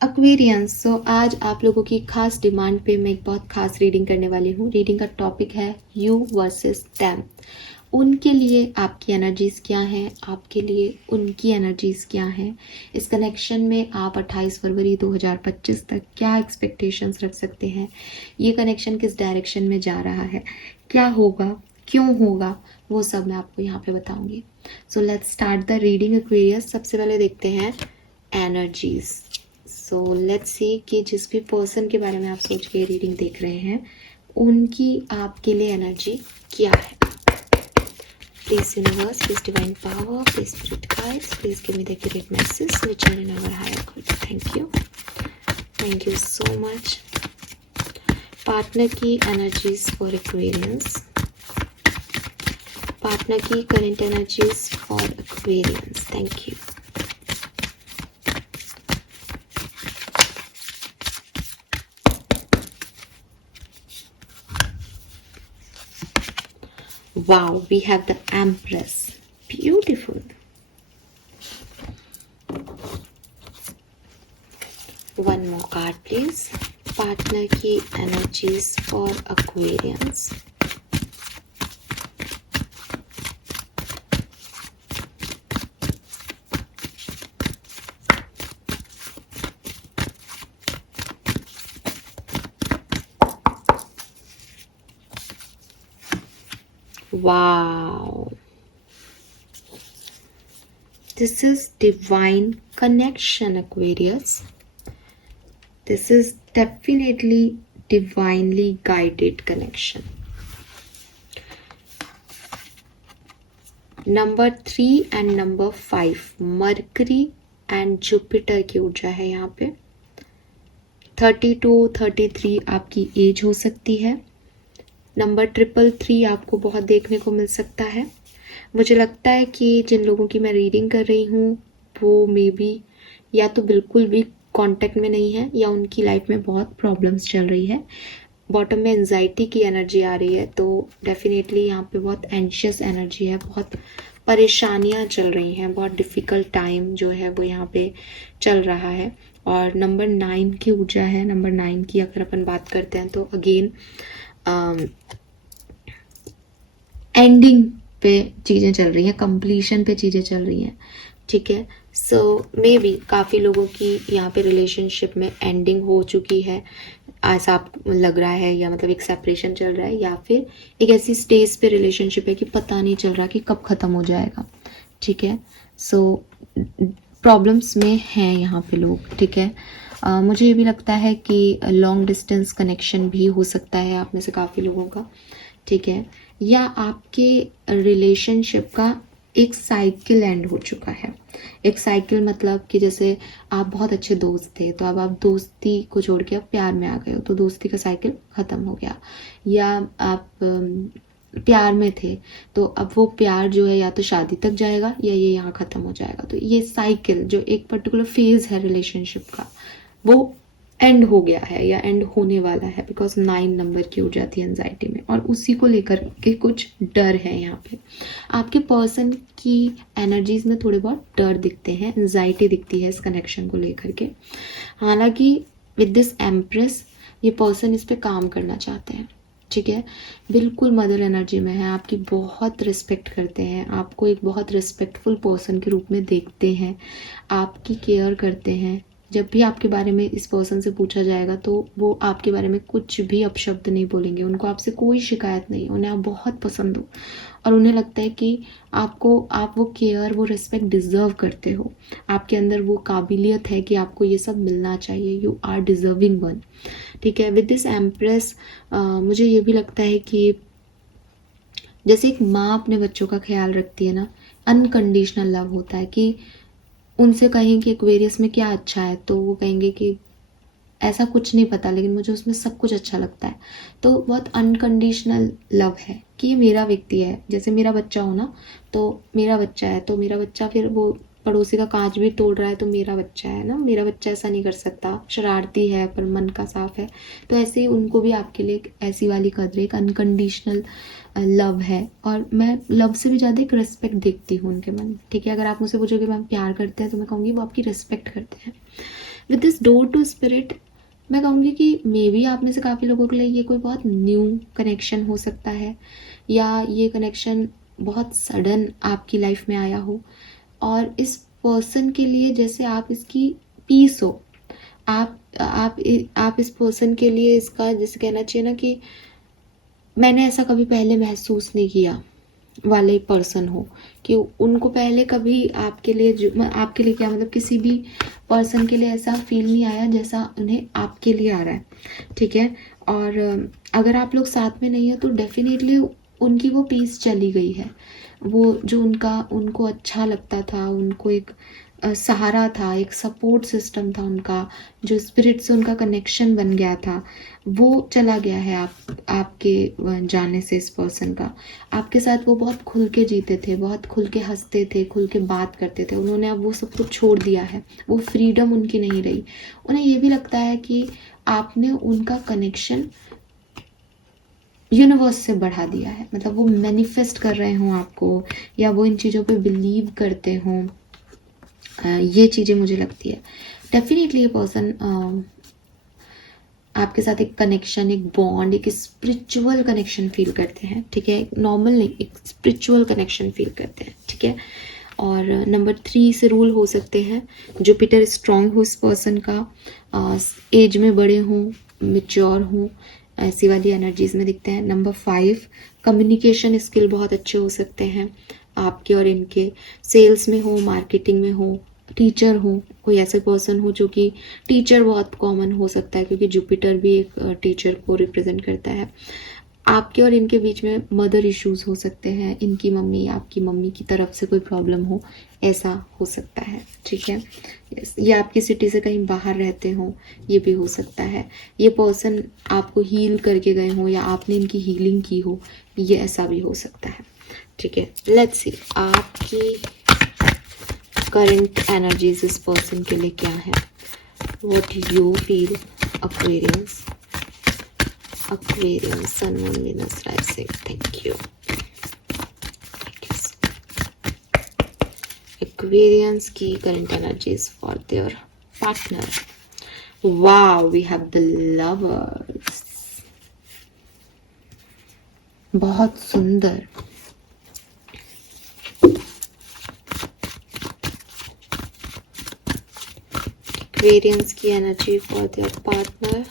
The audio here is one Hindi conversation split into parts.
एक्वेरियंस। सो आज आप लोगों की खास डिमांड पे मैं एक बहुत खास रीडिंग करने वाली हूँ। रीडिंग का टॉपिक है यू वर्सेस देम। उनके लिए आपकी एनर्जीज़ क्या हैं, आपके लिए उनकी एनर्जीज़ क्या हैं। इस कनेक्शन में आप 28 फरवरी 2025 तक क्या एक्सपेक्टेशंस रख सकते हैं। ये कनेक्शन किस डायरेक्शन में जा रहा है, क्या होगा, क्यों होगा, वो सब मैं आपको यहाँ पे बताऊँगी। So let's start the reading Aquarius. सबसे पहले देखते हैं एनर्जीज़। सो लेट्स सी कि जिस भी पर्सन के बारे में आप सोच के रीडिंग देख रहे हैं उनकी आपके लिए एनर्जी क्या है। Please universe, please divine power, please spirit guides, please give me the accurate message which are in our higher good. Thank you so much. Partner की एनर्जीज फॉर एक्वेरियंस, पार्टनर की current energies for Aquarians. Thank you. Wow, we have the Empress. Beautiful. One more card, please. Partner की energies for Aquarians. Wow. This is divine connection, Aquarius. This is definitely divinely guided connection. Number 3 and number 5 mercury and Jupiter की ऊर्जा है यहाँ पे। 32, 33 आपकी एज हो सकती है। नंबर 333 आपको बहुत देखने को मिल सकता है। मुझे लगता है कि जिन लोगों की मैं रीडिंग कर रही हूँ वो मे बी या तो बिल्कुल भी कांटेक्ट में नहीं है या उनकी लाइफ में बहुत प्रॉब्लम्स चल रही है। बॉटम में एंजाइटी की एनर्जी आ रही है, तो डेफिनेटली यहाँ पे बहुत एंशियस एनर्जी है, बहुत परेशानियाँ चल रही हैं, बहुत डिफ़िकल्ट टाइम जो है वो यहाँ पे चल रहा है। और नंबर 9 की ऊर्जा है। नंबर 9 की अगर अपन बात करते हैं तो अगेन एंडिंग पे चीज़ें चल रही हैं, कंप्लीशन पे चीज़ें चल रही हैं। ठीक है, सो मे बी काफ़ी लोगों की यहाँ पे रिलेशनशिप में एंडिंग हो चुकी है ऐसा आप लग रहा है, या मतलब एक सेपरेशन चल रहा है, या फिर एक ऐसी स्टेज पे रिलेशनशिप है कि पता नहीं चल रहा कि कब ख़त्म हो जाएगा। ठीक है, सो प्रॉब्लम्स में हैं यहाँ पे लोग। ठीक है, मुझे ये भी लगता है कि लॉन्ग डिस्टेंस कनेक्शन भी हो सकता है आप में से काफ़ी लोगों का। ठीक है, या आपके रिलेशनशिप का एक साइकिल एंड हो चुका है। एक साइकिल मतलब कि जैसे आप बहुत अच्छे दोस्त थे तो अब आप दोस्ती को छोड़ के अब प्यार में आ गए हो, तो दोस्ती का साइकिल ख़त्म हो गया। या आप प्यार में थे तो अब वो प्यार जो है या तो शादी तक जाएगा या ये यहाँ ख़त्म हो जाएगा। तो ये साइकिल जो एक पर्टिकुलर फेज़ है रिलेशनशिप का वो एंड हो गया है या एंड होने वाला है, बिकॉज 9 नंबर की ऊर्जा थी एंजाइटी में, और उसी को लेकर के कुछ डर है यहाँ पे। आपके पर्सन की एनर्जीज में थोड़े बहुत डर दिखते हैं, एंजाइटी दिखती है इस कनेक्शन को लेकर के। हालांकि विद दिस एम्प्रेस ये पर्सन इस पर काम करना चाहते हैं। ठीक है, बिल्कुल मदर एनर्जी में है, आपकी बहुत रिस्पेक्ट करते हैं, आपको एक बहुत रिस्पेक्टफुल पर्सन के रूप में देखते हैं, आपकी केयर करते हैं। जब भी आपके बारे में इस पर्सन से पूछा जाएगा तो वो आपके बारे में कुछ भी अपशब्द नहीं बोलेंगे, उनको आपसे कोई शिकायत नहीं, उन्हें आप बहुत पसंद हो और उन्हें लगता है कि आप वो केयर, वो रिस्पेक्ट डिज़र्व करते हो। आपके अंदर वो काबिलियत है कि आपको ये सब मिलना चाहिए, यू आर डिज़र्विंग वन। ठीक है, विद दिस एम्प्रेस मुझे ये भी लगता है कि जैसे एक माँ अपने बच्चों का ख्याल रखती है ना, अनकंडीशनल लव होता है कि उनसे कहें कि एक्वेरियस में क्या अच्छा है तो वो कहेंगे कि ऐसा कुछ नहीं पता लेकिन मुझे उसमें सब कुछ अच्छा लगता है। तो बहुत अनकंडीशनल लव है कि ये मेरा व्यक्ति है। जैसे मेरा बच्चा हो ना, तो मेरा बच्चा है तो मेरा बच्चा फिर वो पड़ोसी का कांच भी तोड़ रहा है तो मेरा बच्चा है ना, मेरा बच्चा ऐसा नहीं कर सकता, शरारती है पर मन का साफ है। तो ऐसे ही उनको भी आपके लिए एक ऐसी वाली कदर, एक अनकंडीशनल लव है। और मैं लव से भी ज़्यादा एक रिस्पेक्ट देखती हूँ उनके मन। ठीक है, अगर आप मुझसे पूछोगे मैम प्यार करते हैं तो मैं कहूँगी वो आपकी रिस्पेक्ट करते हैं। With this door to spirit मैं कहूँगी कि मे बी आप में से काफ़ी लोगों के लिए ये कोई बहुत न्यू कनेक्शन हो सकता है, या ये कनेक्शन बहुत सडन आपकी लाइफ में आया हो, और इस पर्सन के लिए जैसे आप इसकी पीस हो, आप इस पर्सन के लिए इसका जैसे कहना चाहिए ना कि मैंने ऐसा कभी पहले महसूस नहीं किया वाले पर्सन हो, कि उनको पहले कभी आपके लिए आपके लिए क्या मतलब किसी भी पर्सन के लिए ऐसा फील नहीं आया जैसा उन्हें आपके लिए आ रहा है, ठीक है। और अगर आप लोग साथ में नहीं हो तो डेफिनेटली उनकी वो पीस चली गई है, वो जो उनको अच्छा लगता था, उनको एक सहारा था, एक सपोर्ट सिस्टम था उनका, जो स्पिरिट से उनका कनेक्शन बन गया था, वो चला गया है आपके जाने से। इस पर्सन का आपके साथ वो बहुत खुल के जीते थे, बहुत खुल के हंसते थे, खुल के बात करते थे, उन्होंने अब वो सब कुछ छोड़ दिया है, वो फ्रीडम उनकी नहीं रही। उन्हें ये भी लगता है कि आपने उनका कनेक्शन यूनिवर्स से बढ़ा दिया है, मतलब वो मैनिफेस्ट कर रहे हों आपको, या वो इन चीज़ों पे बिलीव करते हों। ये चीज़ें मुझे लगती है। डेफिनेटली ये पर्सन आपके साथ एक कनेक्शन, एक बॉन्ड, एक स्पिरिचुअल कनेक्शन फील करते हैं, ठीक है। नॉर्मल नहीं, एक स्पिरिचुअल कनेक्शन फील करते हैं, ठीक है। और नंबर 3 से रूल हो सकते हैं जुपिटर स्ट्रांग हो इस पर्सन का, एज में बड़े हों, मेच्योर हों, ऐसी वाली एनर्जीज में दिखते हैं। नंबर 5 कम्युनिकेशन स्किल बहुत अच्छे हो सकते हैं आपके और इनके, सेल्स में हो, मार्केटिंग में हो, टीचर हो, कोई ऐसे पर्सन हो जो कि टीचर बहुत कॉमन हो सकता है, क्योंकि जुपिटर भी एक टीचर को रिप्रेजेंट करता है। आपके और इनके बीच में मदर इश्यूज हो सकते हैं, इनकी मम्मी आपकी मम्मी की तरफ से कोई प्रॉब्लम हो, ऐसा हो सकता है, ठीक है। ये आपकी सिटी से कहीं बाहर रहते हो, ये भी हो सकता है। ये पर्सन आपको हील करके गए हो या आपने इनकी हीलिंग की हो, ये ऐसा भी हो सकता है, ठीक है। लेट्स सी आपकी करंट एनर्जीज इस पर्सन के लिए क्या है। What you feel Aquarians, Sun, Moon, Venus, Rising. Thank you. Aquarians की current energies for their partner. Wow, we have the Lovers. बहुत सुंदर। Aquarians की energy for their partner.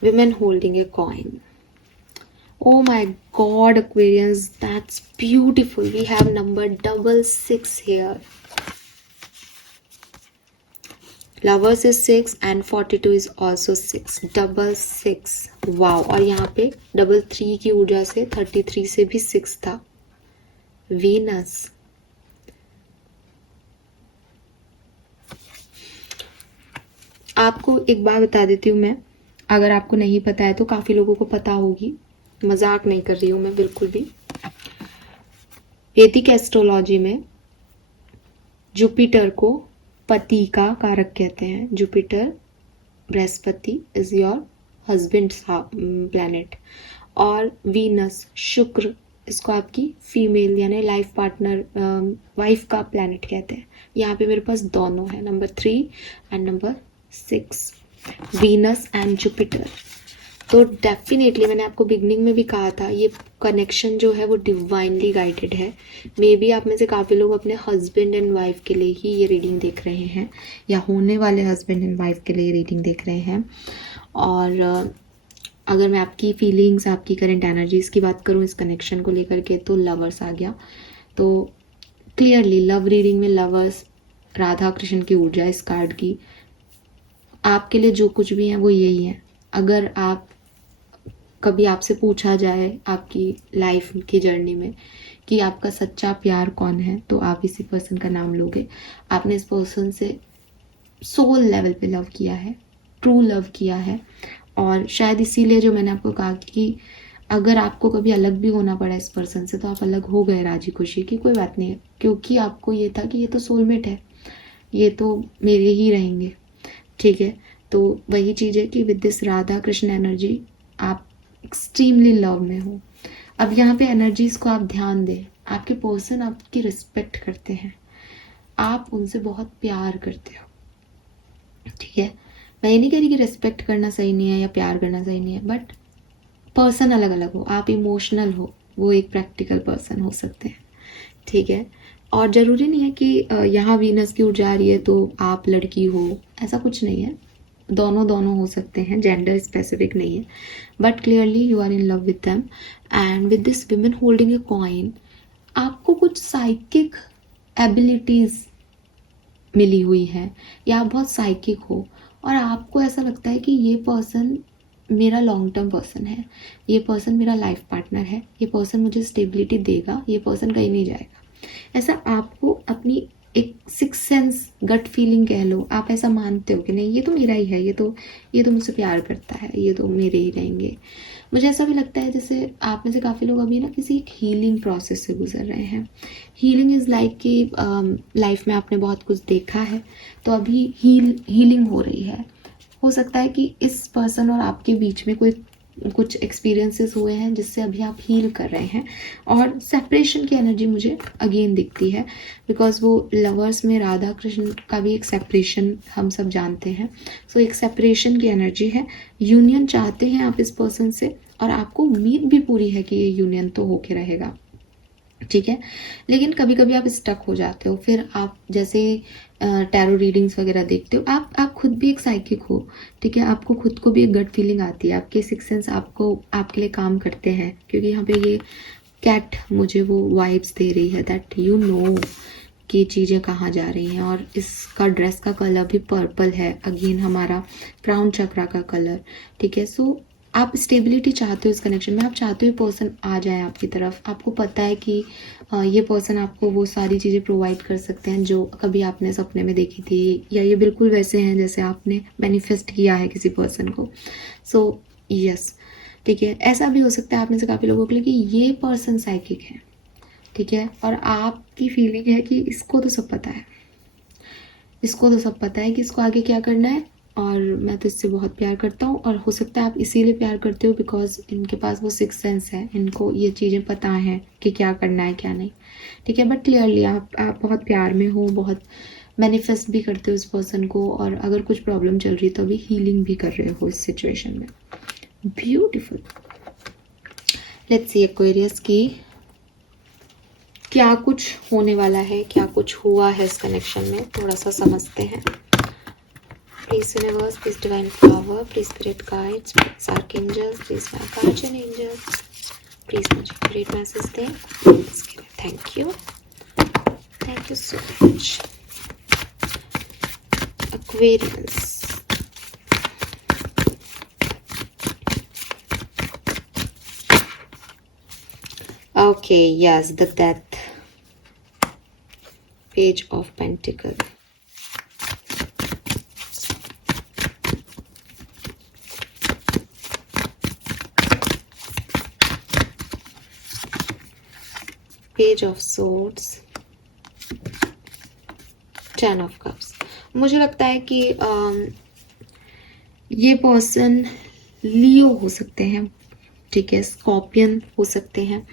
Women holding a coin. Oh my god, Aquarians, that's beautiful. We have number 66 here. Lovers is 6 and 42 is also 6. 66. Wow. और यहाँ पे 3 की ऊर्जा से 33 से भी 6 था. Venus. आपको एक बात बता देती हूँ मैं, अगर आपको नहीं पता है तो काफ़ी लोगों को पता होगी, मजाक नहीं कर रही हूँ मैं बिल्कुल भी। वैदिक एस्ट्रोलॉजी में जुपिटर को पति का कारक कहते हैं। Jupiter Brihaspati is your husband planet, और वीनस शुक्र इसको आपकी फीमेल यानी लाइफ पार्टनर वाइफ का प्लैनेट कहते हैं। यहाँ पे मेरे पास दोनों है, number 3 and number 6, Venus and Jupiter. तो डेफिनेटली मैंने आपको बिगनिंग में भी कहा था, ये कनेक्शन जो है वो डिवाइनली गाइडेड है। मे बी आप में से काफ़ी लोग अपने हस्बैंड एंड वाइफ के लिए ही ये रीडिंग देख रहे हैं, या होने वाले हस्बैंड एंड वाइफ के लिए ये रीडिंग देख रहे हैं। और अगर मैं आपकी फीलिंग्स, आपकी करंट एनर्जीज की बात करूँ इस कनेक्शन को लेकर के, तो लवर्स आ गया। तो क्लियरली लव रीडिंग में लवर्स, राधा कृष्ण की ऊर्जा इस कार्ड की। आपके लिए जो कुछ भी है वो यही है। अगर आप कभी आपसे पूछा जाए आपकी लाइफ की जर्नी में कि आपका सच्चा प्यार कौन है, तो आप इसी पर्सन का नाम लोगे। आपने इस पर्सन से सोल लेवल पे लव किया है, ट्रू लव किया है, और शायद इसीलिए जो मैंने आपको कहा कि अगर आपको कभी अलग भी होना पड़ा इस पर्सन से तो आप अलग हो गए राजी खुशी की, कोई बात नहीं है, क्योंकि आपको ये था कि ये तो सोलमेट है, ये तो मेरे ही रहेंगे, ठीक है। तो वही चीज़ है कि with this Radha Krishna energy आप एक्सट्रीमली लव में हो, अब यहाँ पे एनर्जीज को आप ध्यान दें। आपके पर्सन आपकी रिस्पेक्ट करते हैं, आप उनसे बहुत प्यार करते हो, ठीक है। मैं ये नहीं कह रही कि रिस्पेक्ट करना सही नहीं है या प्यार करना सही नहीं है, बट पर्सन अलग अलग हो। आप इमोशनल हो, वो एक प्रैक्टिकल पर्सन हो सकते हैं, ठीक है। और ज़रूरी नहीं है कि यहाँ वीनस की ऊर्जा आ रही है तो आप लड़की हो, ऐसा कुछ नहीं है। दोनों दोनों हो सकते हैं, जेंडर स्पेसिफिक नहीं है, but clearly you are in love with them. And with this women holding a coin, आपको कुछ साइकिक एबिलिटीज़ मिली हुई है, या आप बहुत साइकिक हो और आपको ऐसा लगता है कि ये पर्सन मेरा लॉन्ग टर्म पर्सन है, ये पर्सन मेरा लाइफ पार्टनर है, ये पर्सन मुझे स्टेबिलिटी देगा, ये पर्सन कहीं नहीं जाएगा। ऐसा आपको अपनी एक सिक्स सेंस, गट फीलिंग कह लो, आप ऐसा मानते हो कि नहीं ये तो मेरा ही है, ये तो मुझसे प्यार करता है, ये तो मेरे ही रहेंगे। मुझे ऐसा भी लगता है जैसे आप में से काफ़ी लोग अभी ना किसी एक हीलिंग प्रोसेस से गुजर रहे हैं। हीलिंग इज़ लाइक कि लाइफ में आपने बहुत कुछ देखा है, तो अभी हीलिंग हो रही है। हो सकता है कि इस पर्सन और आपके बीच में कुछ एक्सपीरियंसेस हुए हैं जिससे अभी आप हील कर रहे हैं। और सेपरेशन की एनर्जी मुझे अगेन दिखती है, बिकॉज वो लवर्स में राधा कृष्ण का भी एक सेपरेशन हम सब जानते हैं। सो एक सेपरेशन की एनर्जी है। यूनियन चाहते हैं आप इस पर्सन से, और आपको उम्मीद भी पूरी है कि ये यूनियन तो होके रहेगा, ठीक है। लेकिन कभी कभी आप स्टक हो जाते हो, फिर आप जैसे टैरो रीडिंग्स वगैरह देखते हो, आप खुद भी एक साइकिक हो, ठीक है। आपको खुद को भी एक गट फीलिंग आती है, आपके सिक्स सेंस आपको आपके लिए काम करते हैं, क्योंकि यहाँ पे ये कैट मुझे वो वाइब्स दे रही है दैट यू नो कि चीज़ें कहाँ जा रही हैं। और इसका ड्रेस का कलर भी पर्पल है, अगेन हमारा क्राउन चक्रा का कलर, ठीक है। सो आप स्टेबिलिटी चाहते हो इस कनेक्शन में, आप चाहते हो ये पर्सन आ जाए आपकी तरफ। आपको पता है कि ये पर्सन आपको वो सारी चीज़ें प्रोवाइड कर सकते हैं जो कभी आपने सपने में देखी थी, या ये बिल्कुल वैसे हैं जैसे आपने मैनिफेस्ट किया है किसी पर्सन को। सो यस, ठीक है। ऐसा भी हो सकता है आप में से काफ़ी लोगों के लिए कि ये पर्सन साइकिक है, ठीक है, और आपकी फीलिंग है कि इसको तो सब पता है, इसको तो सब पता है कि इसको आगे क्या करना है, और मैं तो इससे बहुत प्यार करता हूँ। और हो सकता है आप इसीलिए प्यार करते हो बिकॉज इनके पास वो सिक्स सेंस है, इनको ये चीज़ें पता हैं कि क्या करना है क्या नहीं, ठीक है। बट क्लियरली आप बहुत प्यार में हो, बहुत मैनिफेस्ट भी करते हो इस पर्सन को, और अगर कुछ प्रॉब्लम चल रही तो अभी हीलिंग भी कर रहे हो इस सिचुएशन में। ब्यूटिफुल। लेट्स सी एक्वेरियस की क्या कुछ होने वाला है, क्या कुछ हुआ है इस कनेक्शन में, थोड़ा सा समझते हैं। Please universe, please divine power, please spirit guides, please archangels, please my guardian angels, please मुझे great message दें। Thank you, thank you so much. Aquarius. Okay, yes, the death. Page of Pentacle. Page of Swords, Ten of Cups. मुझे लगता है कि ये पर्सन लियो हो सकते हैं, ठीक है, स्कॉर्पियन हो सकते हैं,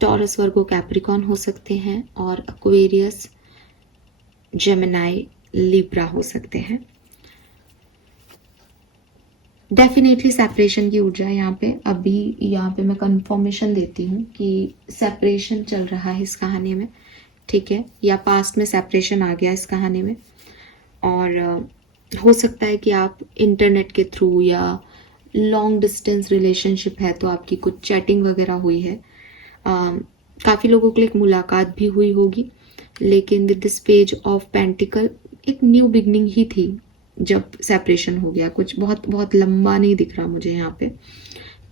टॉरस वर्गो कैप्रिकॉन हो सकते हैं, और एक्वेरियस जेमिनाई लिब्रा हो सकते हैं। डेफिनेटली सेपरेशन की ऊर्जा है यहाँ पे। अभी यहाँ पे मैं कंफर्मेशन देती हूँ कि सेपरेशन चल रहा है इस कहानी में, ठीक है, या पास्ट में सेपरेशन आ गया इस कहानी में। और हो सकता है कि आप इंटरनेट के थ्रू या लॉन्ग डिस्टेंस रिलेशनशिप है तो आपकी कुछ चैटिंग वगैरह हुई है। काफ़ी लोगों के लिए एक मुलाकात भी हुई होगी, लेकिन with this page of pentacle एक न्यू बिगनिंग ही थी जब सेपरेशन हो गया। कुछ बहुत बहुत लंबा नहीं दिख रहा मुझे यहाँ पे,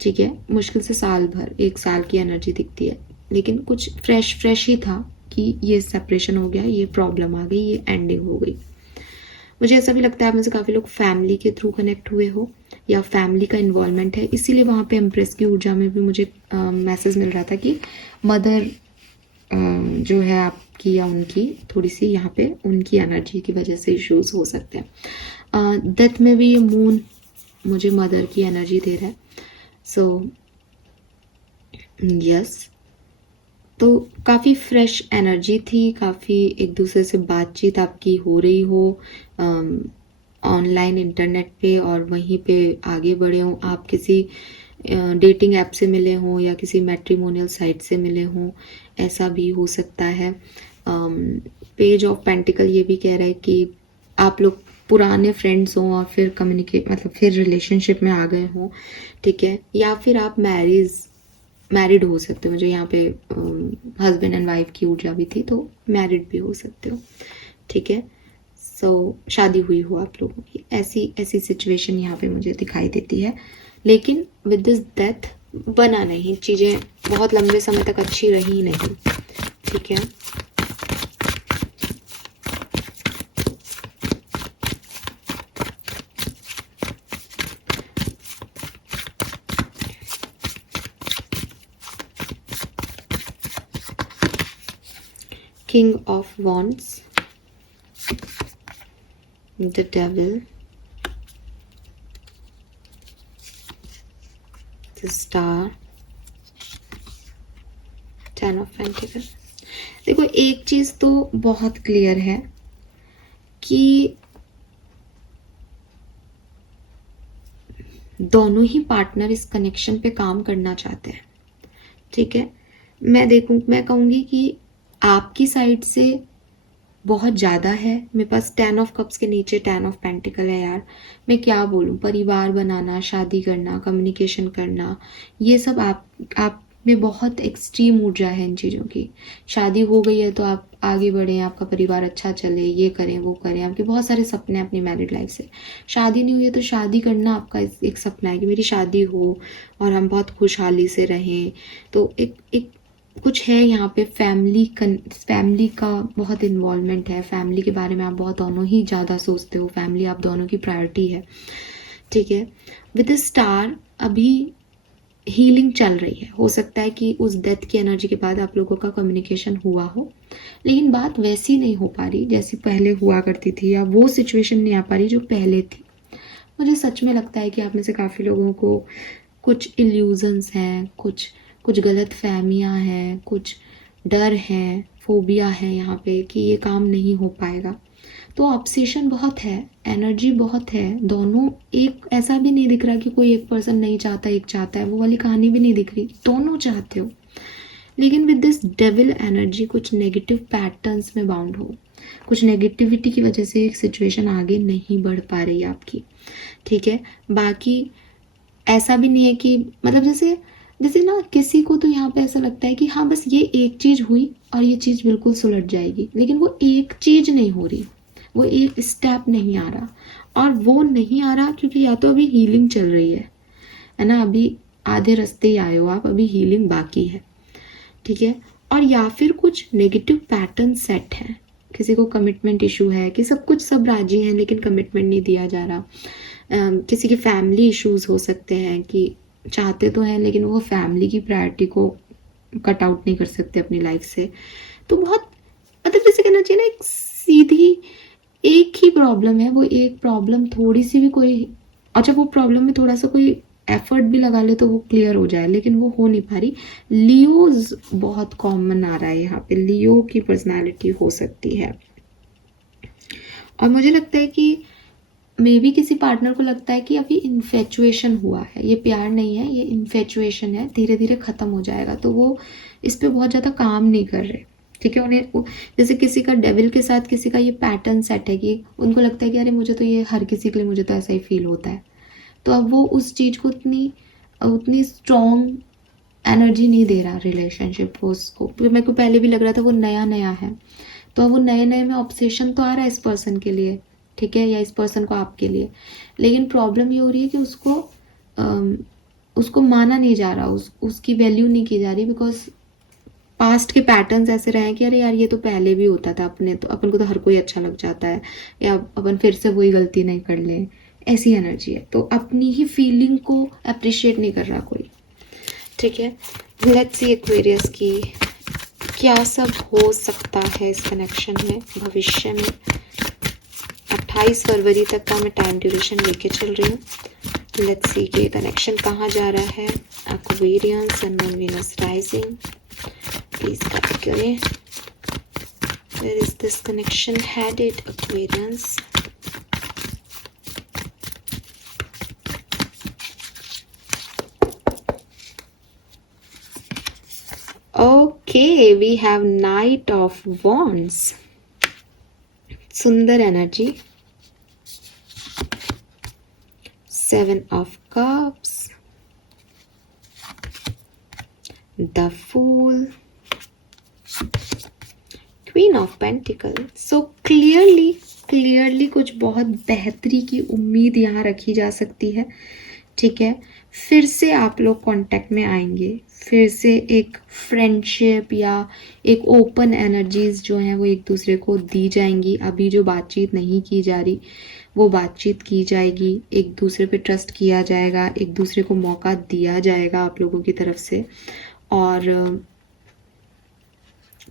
ठीक है। मुश्किल से साल भर, एक साल की एनर्जी दिखती है, लेकिन कुछ फ्रेश ही था कि ये सेपरेशन हो गया, ये प्रॉब्लम आ गई, ये एंडिंग हो गई। मुझे ऐसा भी लगता है आप में से काफ़ी लोग फैमिली के थ्रू कनेक्ट हुए हो, या फैमिली का इन्वॉल्वमेंट है, इसीलिए वहाँ पे एम्प्रेस की ऊर्जा में भी मुझे मैसेज मिल रहा था कि मदर जो है आपकी या उनकी, थोड़ी सी यहाँ पे उनकी एनर्जी की वजह से इश्यूज हो सकते हैं। डेथ में भी ये मून मुझे मदर की एनर्जी दे रहा है। सो यस, तो काफ़ी फ्रेश एनर्जी थी, काफ़ी एक दूसरे से बातचीत आपकी हो रही हो ऑनलाइन इंटरनेट पे, और वहीं पे आगे बढ़े हों आप, किसी डेटिंग ऐप से मिले हों या किसी मैट्रिमोनियल साइट से मिले हों, ऐसा भी हो सकता है। पेज ऑफ पेंटिकल ये भी कह रहा है कि आप लोग पुराने फ्रेंड्स हों और फिर मतलब फिर रिलेशनशिप में आ गए हों, ठीक है, या फिर आप मैरिड हो सकते हो। मुझे यहाँ पे हस्बैंड एंड वाइफ की ऊर्जा भी थी, तो मैरिड भी हो सकते हो, ठीक है। सो शादी हुई हो आप लोगों की, ऐसी ऐसी सिचुएशन यहाँ पे मुझे दिखाई देती है। लेकिन विद दिस डेथ बना नहीं, चीज़ें बहुत लंबे समय तक अच्छी रही नहीं, ठीक है। King of Wands, the Devil, the Star, Ten of Pentacles। देखो, एक चीज तो बहुत क्लियर है कि दोनों ही पार्टनर इस कनेक्शन पे काम करना चाहते हैं, ठीक है। मैं कहूंगी कि आपकी साइड से बहुत ज़्यादा है। मेरे पास 10 ऑफ कप्स के नीचे 10 ऑफ पेंटिकल है यार। मैं क्या बोलूँ, परिवार बनाना, शादी करना, कम्युनिकेशन करना, ये सब आप में बहुत एक्सट्रीम ऊर्जा है इन चीज़ों की। शादी हो गई है तो आप आगे बढ़ें, आपका परिवार अच्छा चले, ये करें वो करें, आपके बहुत सारे सपने हैं अपनी मैरिड लाइफ से। शादी नहीं हुई है तो शादी करना आपका एक सपना है कि मेरी शादी हो और हम बहुत खुशहाली से रहें। तो एक कुछ है यहाँ पे, फैमिली का बहुत इन्वॉल्वमेंट है, फैमिली के बारे में आप बहुत दोनों ही ज़्यादा सोचते हो, फैमिली आप दोनों की प्रायोरिटी है, ठीक है। विद स्टार अभी हीलिंग चल रही है। हो सकता है कि उस डेथ की एनर्जी के बाद आप लोगों का कम्युनिकेशन हुआ हो, लेकिन बात वैसी नहीं हो पा रही जैसी पहले हुआ करती थी, या वो सिचुएशन नहीं आ पा रही जो पहले थी। मुझे सच में लगता है कि आप में से काफ़ी लोगों को कुछ इल्यूजन्स हैं, कुछ गलत फहमियाँ हैं, कुछ डर है, फोबिया है यहाँ पे कि ये काम नहीं हो पाएगा। तो ऑब्सेशन बहुत है, एनर्जी बहुत है, दोनों। एक ऐसा भी नहीं दिख रहा कि कोई एक पर्सन नहीं चाहता, एक चाहता है, वो वाली कहानी भी नहीं दिख रही, दोनों चाहते हो। लेकिन विद दिस डेविल एनर्जी कुछ नेगेटिव पैटर्न्स में बाउंड हो, कुछ नेगेटिविटी की वजह से एक सिचुएशन आगे नहीं बढ़ पा रही आपकी, ठीक है। बाकी ऐसा भी नहीं है कि मतलब जैसे ना किसी को तो यहाँ पे ऐसा लगता है कि हाँ बस ये एक चीज़ हुई और ये चीज़ बिल्कुल सुलझ जाएगी, लेकिन वो एक चीज़ नहीं हो रही, वो एक स्टेप नहीं आ रहा। और वो नहीं आ रहा क्योंकि या तो अभी हीलिंग चल रही है ना, अभी आधे रास्ते ही आए हो आप, अभी हीलिंग बाकी है, ठीक है। और या फिर कुछ नेगेटिव पैटर्न सेट है, किसी को कमिटमेंट इशू है कि सब राजी हैं लेकिन कमिटमेंट नहीं दिया जा रहा। किसी की फैमिली इश्यूज हो सकते हैं कि चाहते तो हैं लेकिन वो फैमिली की प्रायोरिटी को कट आउट नहीं कर सकते अपनी लाइफ से। तो बहुत मतलब जैसे कहना चाहिए ना, एक सीधी एक ही प्रॉब्लम है, वो एक प्रॉब्लम थोड़ी सी भी कोई, अच्छा वो प्रॉब्लम में थोड़ा सा कोई एफर्ट भी लगा ले तो वो क्लियर हो जाए, लेकिन वो हो नहीं पा रही। लियोज बहुत कॉमन आ रहा है यहाँ पे, लियो की पर्सनालिटी हो सकती है। और मुझे लगता है कि मे बी किसी पार्टनर को लगता है कि अभी इन्फेचुएशन हुआ है, ये प्यार नहीं है, ये इन्फेचुएशन है, धीरे धीरे खत्म हो जाएगा, तो वो इस पे बहुत ज़्यादा काम नहीं कर रहे, ठीक है। उन्हें जैसे किसी का डेविल के साथ किसी का ये पैटर्न सेट है कि उनको लगता है कि अरे मुझे तो ये हर किसी के लिए मुझे तो ऐसा ही फील होता है, तो अब वो उस चीज़ को उतनी स्ट्रॉन्ग एनर्जी नहीं दे रहा रिलेशनशिप को उसको, क्योंकि मेरे को पहले भी लग रहा था वो नया नया है, तो अब वो नए नए में ऑब्सेशन तो आ रहा है इस पर्सन के लिए, ठीक है, या इस पर्सन को आपके लिए। लेकिन प्रॉब्लम ये हो रही है कि उसको माना नहीं जा रहा, उसकी वैल्यू नहीं की जा रही, बिकॉज पास्ट के पैटर्न्स ऐसे रहे हैं कि अरे यार ये तो पहले भी होता था, अपन को तो हर कोई अच्छा लग जाता है, या अपन फिर से वही गलती नहीं कर ले, ऐसी एनर्जी है। तो अपनी ही फीलिंग को अप्रिशिएट नहीं कर रहा कोई, ठीक है। लेट्स सी एक्वेरियस की क्या सब हो सकता है इस कनेक्शन में भविष्य में। 28 फरवरी तक का मैं टाइम ड्यूरेशन लेके चल रही हूँ। लेट्स सी कि कनेक्शन कहाँ जा रहा है Aquarian, sun moon Venus rising, please guide करें। Where is this connection headed, Aquarians? Okay, we have Knight of Wands. सुंदर energy. 7 of Cups, the Fool, Queen of Pentacles. So clearly कुछ बहुत बेहतरी की उम्मीद यहाँ रखी जा सकती है, ठीक है। फिर से आप लोग कांटेक्ट में आएंगे, फिर से एक फ्रेंडशिप या एक ओपन एनर्जीज जो हैं वो एक दूसरे को दी जाएंगी। अभी जो बातचीत नहीं की जा रही वो बातचीत की जाएगी, एक दूसरे पे ट्रस्ट किया जाएगा, एक दूसरे को मौका दिया जाएगा आप लोगों की तरफ से। और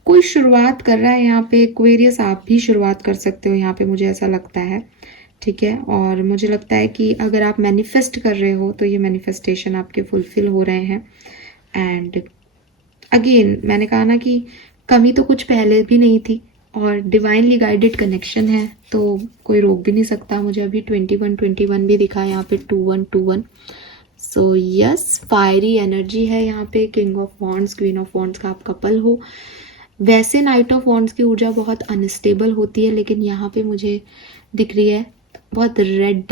कोई शुरुआत कर रहा है यहाँ पे एक्वेरियस, आप भी शुरुआत कर सकते हो यहाँ पे, मुझे ऐसा लगता है, ठीक है। और मुझे लगता है कि अगर आप मैनिफेस्ट कर रहे हो तो ये मैनिफेस्टेशन आपके फुलफिल हो रहे हैं। एंड अगेन मैंने कहा ना कि कमी तो कुछ पहले भी नहीं थी और डिवाइनली गाइडेड कनेक्शन है तो कोई रोक भी नहीं सकता। मुझे अभी 21 भी दिखा है यहाँ पे, 2121। सो यस, फायरी एनर्जी है यहाँ पे। King of wands, queen of wands का आप कपल हो। वैसे नाइट ऑफ वॉन्ड्स की ऊर्जा बहुत अनस्टेबल होती है, लेकिन यहाँ पे मुझे दिख रही है बहुत रेड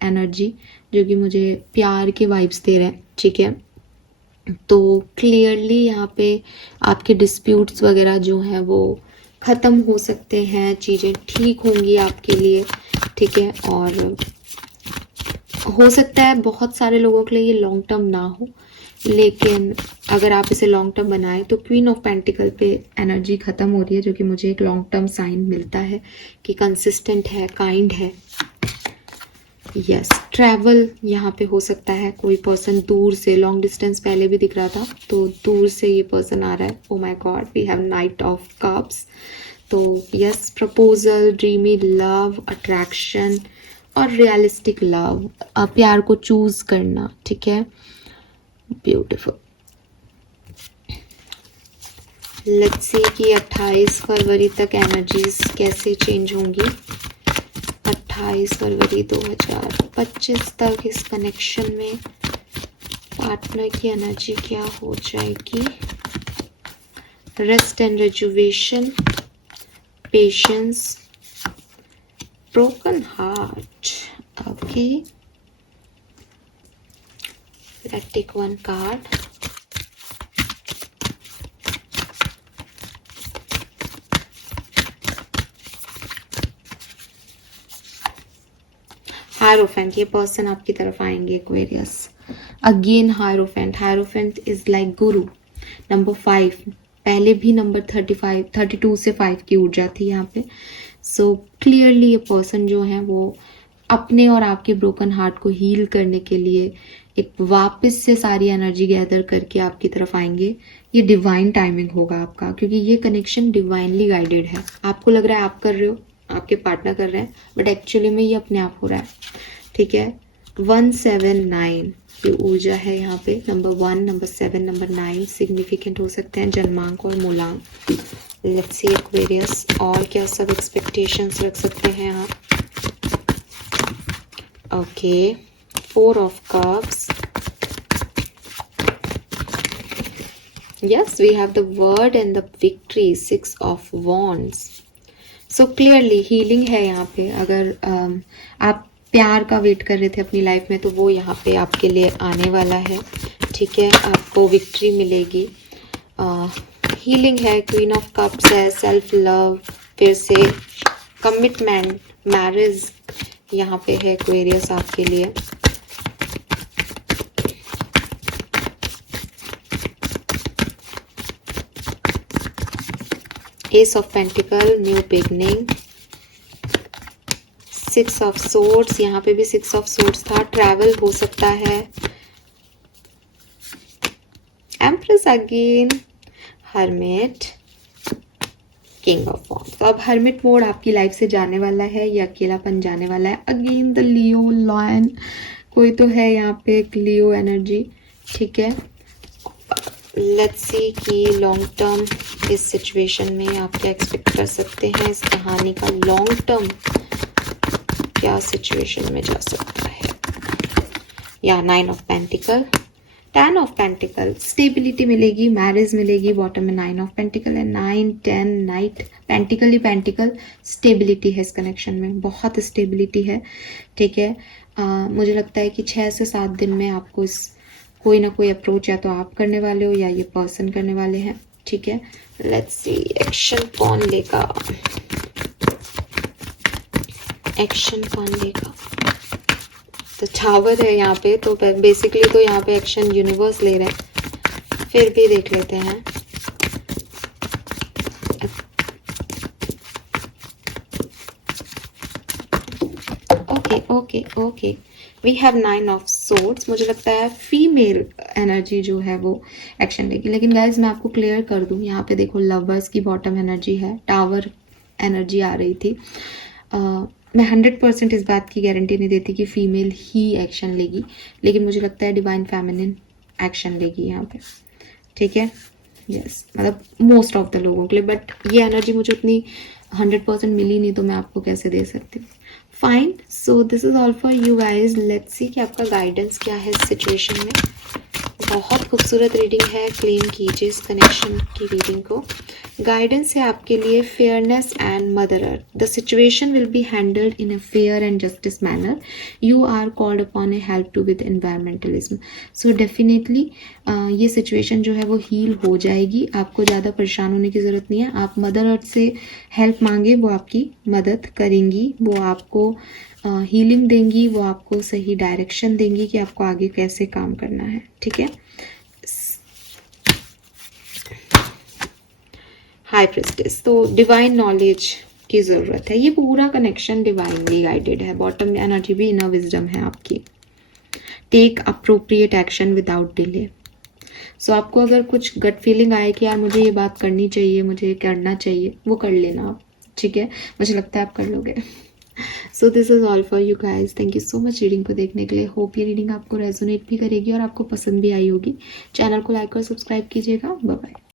एनर्जी जो कि मुझे प्यार के वाइब्स दे रहे हैं, ठीक है। तो क्लियरली यहाँ पे आपके डिस्प्यूट्स वगैरह जो हैं वो ख़त्म हो सकते हैं, चीज़ें ठीक होंगी आपके लिए, ठीक है। और हो सकता है बहुत सारे लोगों के लिए ये लॉन्ग टर्म ना हो, लेकिन अगर आप इसे लॉन्ग टर्म बनाएं तो क्वीन ऑफ पेंटिकल पे एनर्जी ख़त्म हो रही है, जो कि मुझे एक लॉन्ग टर्म साइन मिलता है कि कंसिस्टेंट है, काइंड है। यस, ट्रैवल यहाँ पे हो सकता है, कोई पर्सन दूर से, लॉन्ग डिस्टेंस पहले भी दिख रहा था तो दूर से ये पर्सन आ रहा है। Oh my god, we have knight of cups. तो yes, proposal, dreamy love, attraction और रियलिस्टिक लव, प्यार को चूज करना, ठीक है। ब्यूटिफुल। लेट्स सी कि 28 फरवरी तक एनर्जीज कैसे चेंज होंगी। 28 फरवरी 2025 तक इस कनेक्शन में पार्टनर की एनर्जी क्या हो जाएगी। Rest and rejuvenation, patience, broken heart. Okay, let's take one card. Hierophant, ये पर्सन आपकी तरफ आएंगे Aquarius. Again hierophant, hierophant is like guru. Number 5, पहले भी नंबर 32 से 5 की ऊर्जा थी यहाँ पे। सो क्लियरली ये पर्सन जो है वो अपने और आपके ब्रोकन हार्ट को हील करने के लिए एक वापस से सारी एनर्जी गैदर करके आपकी तरफ आएंगे। ये डिवाइन टाइमिंग होगा आपका, क्योंकि ये कनेक्शन डिवाइनली गाइडेड है। आपको लग रहा है आप कर रहे हो, आपके पार्टनर कर रहे हैं, बट एक्चुअली में ये अपने आप हो रहा है, ठीक है। 179 ये ऊर्जा है यहाँ पे। नंबर 1, नंबर 7, नंबर 9 सिग्निफिकेंट हो सकते हैं, जन्मांक और मूलांक। लेट्स सी एक्वेरियस, और क्या सब एक्सपेक्टेशंस रख सकते हैं आप। Okay, 4 of Cups. Yes, we have the word and the victory, 6 of Wands. So clearly healing है यहाँ पे। अगर आप प्यार का वेट कर रहे थे अपनी लाइफ में तो वो यहाँ पे आपके लिए आने वाला है, ठीक है। आपको विक्ट्री मिलेगी। हीलिंग है, क्वीन ऑफ कप्स है, सेल्फ लव, फिर से कमिटमेंट, मैरिज यहाँ पे है एक्वेरियस आपके लिए। Ace of Pentacle, new beginning. 6 of Swords, यहाँ पे भी 6 of Swords था। ट्रैवल हो सकता है। Empress again, hermit, king of wands. तो अब हर्मिट मोड आपकी लाइफ से जाने वाला है, ये अकेलापन जाने वाला है। अगेन द लियो, लॉयन, कोई तो है यहाँ पे एक लियो एनर्जी, ठीक है, लेट्स सी कि लॉन्ग टर्म इस सिचुएशन में आप क्या एक्सपेक्ट कर सकते हैं। इस कहानी का लॉन्ग टर्म क्या सिचुएशन में जा सकता है। या 9 of pentacle, 10 of pentacle, stability मिलेगी, मैरिज मिलेगी, बॉटम में 9 ऑफ पेंटिकल है, 9 10 नाइट, पेंटिकल ही पेंटिकल, स्टेबिलिटी है इस कनेक्शन में, बहुत स्टेबिलिटी है। ठीक है, मुझे लगता है कि 6 से 7 दिन में आपको इस कोई ना कोई अप्रोच या तो आप करने वाले हो या ये पर्सन करने वाले हैं। ठीक है, लेट्स सी एक्शन कौन लेगा, एक्शन कौन लेगा। तो टावर है यहाँ पे, तो बेसिकली तो यहाँ पे एक्शन यूनिवर्स ले रहे हैं, फिर भी देख लेते हैं। Okay okay okay, we have 9 of swords. मुझे लगता है फीमेल एनर्जी जो है वो एक्शन लेगी, लेकिन गाइज मैं आपको क्लियर कर दूं, यहाँ पे देखो लवर्स की बॉटम एनर्जी है, टावर एनर्जी आ रही थी। मैं 100% इस बात की गारंटी नहीं देती कि फीमेल ही एक्शन लेगी, लेकिन मुझे लगता है डिवाइन फेमिनिन एक्शन लेगी यहाँ पे। ठीक है, यस, मतलब मोस्ट ऑफ द लोगों के लिए, बट ये एनर्जी मुझे उतनी 100% मिली नहीं, तो मैं आपको कैसे दे सकती हूँ। Fine, so this is all for you guys. Let's see कि आपका गाइडेंस क्या है इस सिचुएशन में। बहुत खूबसूरत रीडिंग है, क्लेम कीजिए इस कनेक्शन की रीडिंग को। गाइडेंस है आपके लिए fairness and Mother Earth. The situation will be handled in a fair and justice manner. You are called upon a help to with environmentalism. So definitely ये सिचुएशन जो है वो हील हो जाएगी, आपको ज़्यादा परेशान होने की ज़रूरत नहीं है। आप मदर अर्थ से हेल्प मांगे, वो आपकी मदद करेंगी, वो आपको हीलिंग देंगी, वो आपको सही डायरेक्शन देंगी कि आपको आगे कैसे काम करना है। ठीक है, हाई प्रिस्टेस, तो डिवाइन नॉलेज की ज़रूरत है। ये पूरा कनेक्शन डिवाइनली गाइडेड है। बॉटम एनर्जी भी इनर विजडम है आपकी। Take appropriate action without delay. So आपको अगर कुछ गट फीलिंग आए कि यार मुझे ये बात करनी चाहिए, मुझे करना चाहिए, वो कर लेना आप। ठीक है, मुझे लगता है आप कर लोगे। So this is all for you guys. Thank you so much reading को देखने के लिए। होप ये रीडिंग आपको रेजोनेट भी करेगी और आपको पसंद भी आई होगी। चैनल को लाइक और सब्सक्राइब कीजिएगा। Bye bye.